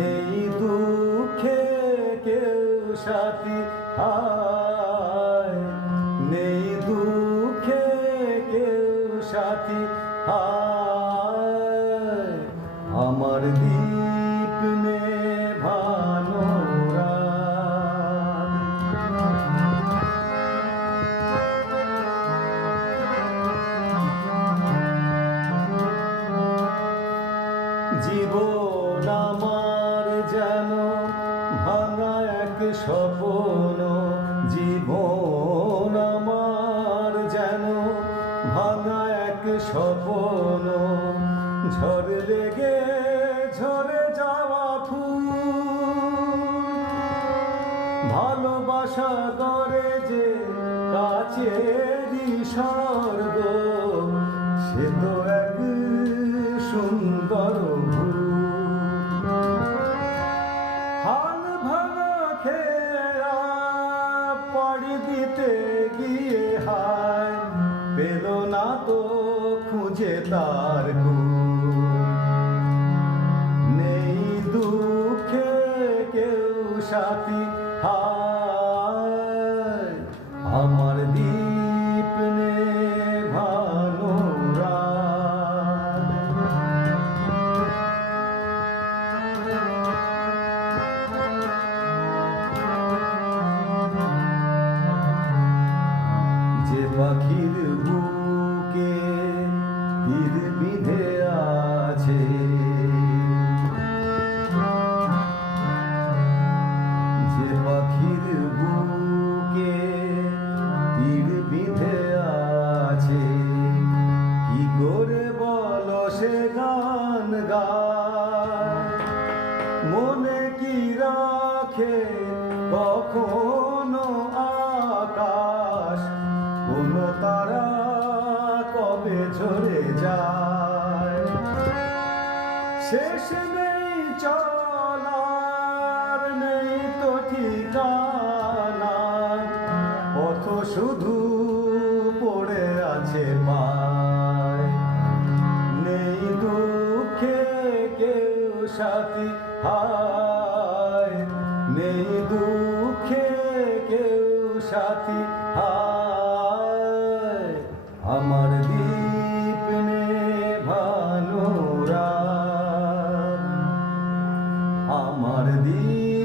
এই দুঃখে কেউ সাথী হায়। নেই দুঃখে কেউ সাথী হায়। আমার দিয়ে যেন ভাঙা এক স্বপ্ন, জীবন আমার যেন ভাঙা এক স্বপ্ন। ঝড় লেগে ঝরে যাওয়া ফুল। ভালোবাসা করে যে কাছেরই স্বর্গ সে তো এক সুন্দর তার নেই দুঃখে কেউ সাথী হায় আমার দীপ নেভানো রাত। যে পাখির রাখে কখনো আকাশ, কোন তারা কবে ঝরে যায়? শেষ নেই, চলার নেই তো ঠিকানা, পথ শুধু পড়ে আছে পায়। নেই দুঃখে কেউ সাথী হায় নেই দুঃখে কেউ সাথী হায় আমার দীপ নেভানো রাত। আমার দীপ